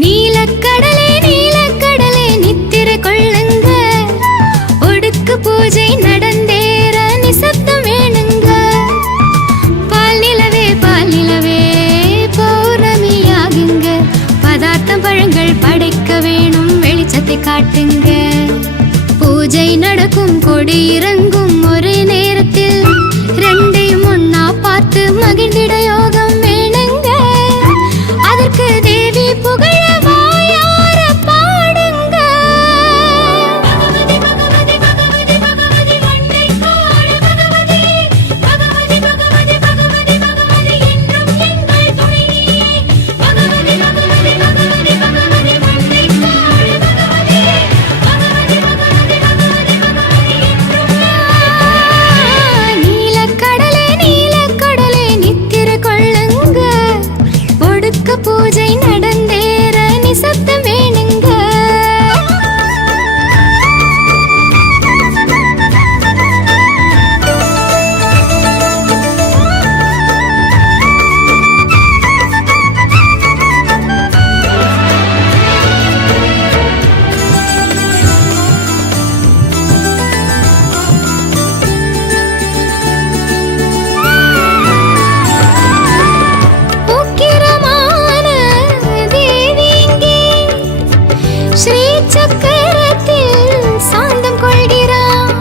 நீலக்கடலே நீலக்கடலே நித்திர கொள்ளுங்க. ஒடுக்கு பூஜை நடந்தேற நிசப்தம் வேணுங்க. பால் நிலவே பௌர்ணமியாகுங்க. பதார்த்தம் பழங்கள் படைக்க வேணும் வெளிச்சத்தை காட்டுங்க. பூஜை நடக்கும் கொடி இறங்கும் ஒரே நேரத்தில் ரெண்டையும் ஒன்னா பார்த்து மகிழ்ந்திட யோகம் வேணுங்க. அதற்கு தேவி புகழ வாயார பாடுங்க. பகவதி பகவதி பகவதி பகவதி மண்டைக்காடு பகவதி. பகவதி பகவதி பகவதி பகவதி என்றும் எங்கள் துணை நீயே. பகவதி பகவதி பகவதி பகவதி மண்டைக்காடு பகவதி. பகவதி பகவதி பகவதி பகவதி என்றும் நீலக்கடலே நீலக்கடலே நித்திர கொள்ளுங்க. ஒடுக்க பூஜை நடந்தேற நிசப்தம் வேணுங்க. உக்கிரமான தேவி இங்கே ஸ்ரீ சக்கரத்தில் சாந்தம் கொள்கிறான்.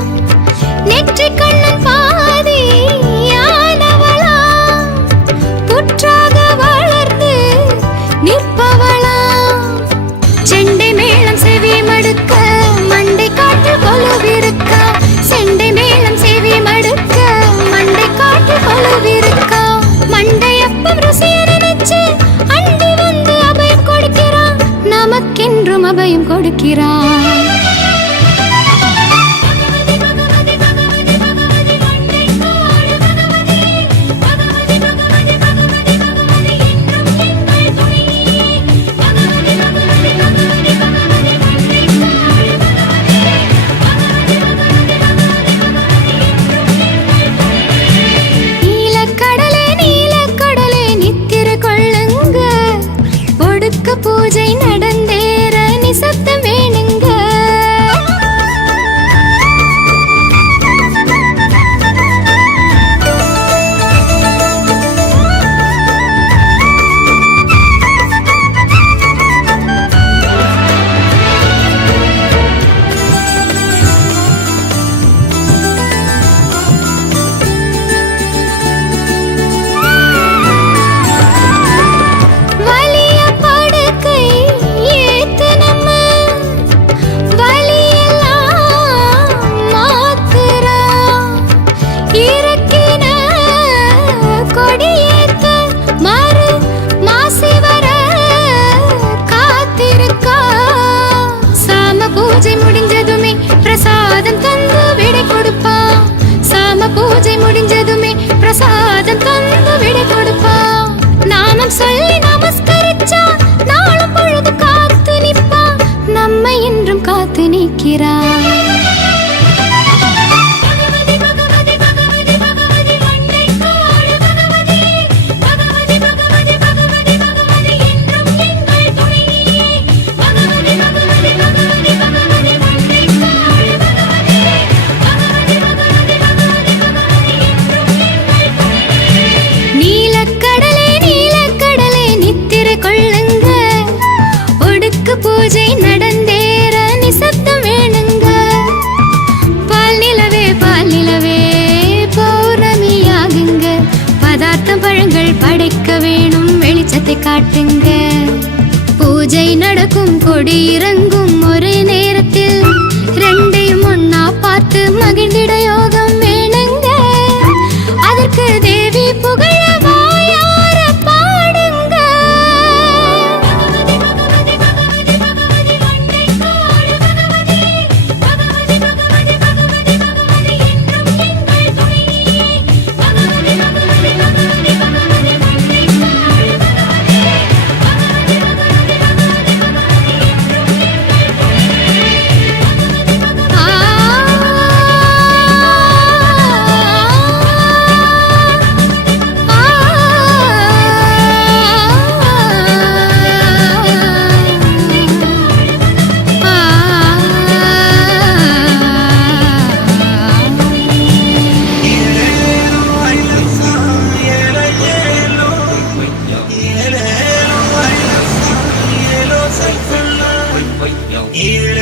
நெற்றிக் கண்ணன் பாதி யானவளா புற்றாக வளர்ந்து நிற்பவளா. செண்டை மேளம் செவி மடுக்க மண்டை காற்று கொலுவிருக்க. செண்டை மேளம் செவி மடுக்க மண்டை காற்று கொலுவிருக்க. மண்டையப்பம் ருசிய நினைச்சு அண்டி வந்து அபயம் கொடுக்கிறான். நமக்கென்றும் அபயம் கொடுக்கிறான். பகவதி பகவதி பகவதி பகவதி மண்டைக்காடு பகவதி. பகவதி பகவதி பகவதி பகவதி பூஜை முடிஞ்சதுமே பிரசாதம் தந்து விடை கொடுப்பா. சாம பூஜை முடிஞ்சதுமே பிரசாதம் தந்து விடை கொடுப்பா. நாமம் சொல்லி நமஸ்கரிச்சா நாளும் பொழுது காத்து நிப்பா. நம்மை என்றும் காத்து நிற்கிறா. பூஜை நடந்தேற நிசத்தம் வேணுங்க. பால் நிலவே பௌர்ணமியாகுங்க. பதார்த்தம் பழங்கள் படைக்க வேணும், வெளிச்சத்தை காட்டுங்க. பூஜை நடக்கும், கொடி இறங்கும் ஒரே நேரத்தில் ரெண்டையும் ஒன்னா பார்த்து மகிழ்ந்திட யோகம் வேணுங்க. அதற்கு தேவி புகழ வாயார பாடுங்க. ஏழு